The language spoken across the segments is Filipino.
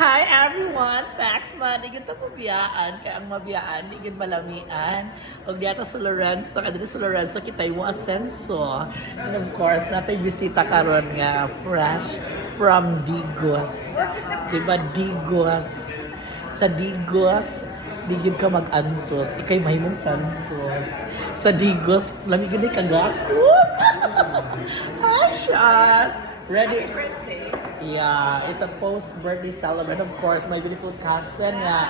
Hi everyone! Pax man, igid ta mabiyaan, kaya ang mabiyaan, igid malamian. Huwag diya sa Lorenzo, kadali sa Lorenzo, kitay mo asenso. And of course, natay bisita karon nga, fresh from Digos. Diba, Digos? Sa Digos, digid ka mag-antos, ikay mahimong santos. Sa Digos, lamigin ni kagakos. Hi, Sean! Ready? Yeah, it's a post-birthday celebration. Of course, my beautiful cousin nga.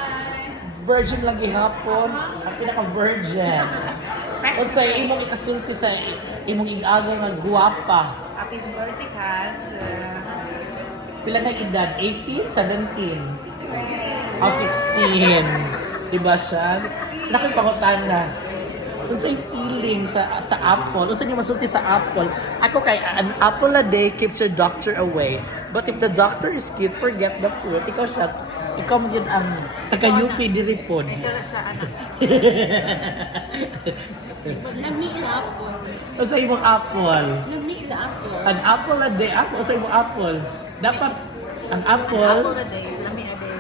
Virgin lang gihapon. Ang pinaka-virgin. O sa imong ikasulti sa imong igaga nga guwapa. Happy birthday, cousin. Pila na edad? 18? 17? 16. Oh, 16. Diba siya? Nakipangutan na. Unsay feeling sa apple? Unsa niyo masulti sa apple? Ako kay an apple a day keeps your doctor away. But if the doctor is cute, forget the fruit. Ikaw mo yun ang taga-UP diri pod. Ito na siya, anak. Lami ila apple. Unsa imong apple? Lami ila apple. An apple a day. Ako unsa imong apple? Dapat ang Apple apple. a day, lami a day.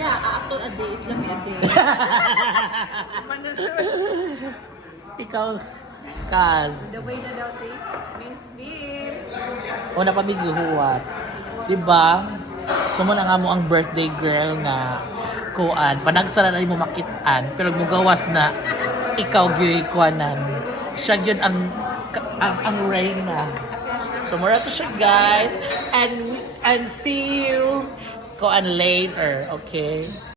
Yeah, apple a day is lami a day. Ikaw, Kaz. The way na daw si Miss Beef. O napamiguhuwat. Diba? Sumo na nga mo ang birthday girl nga kuan. Panagsara na mo makitaan. Pero mugawas na ikaw gikuanan. Siya yun ang reyna. So mura to siya guys. And see you kuan later. Okay?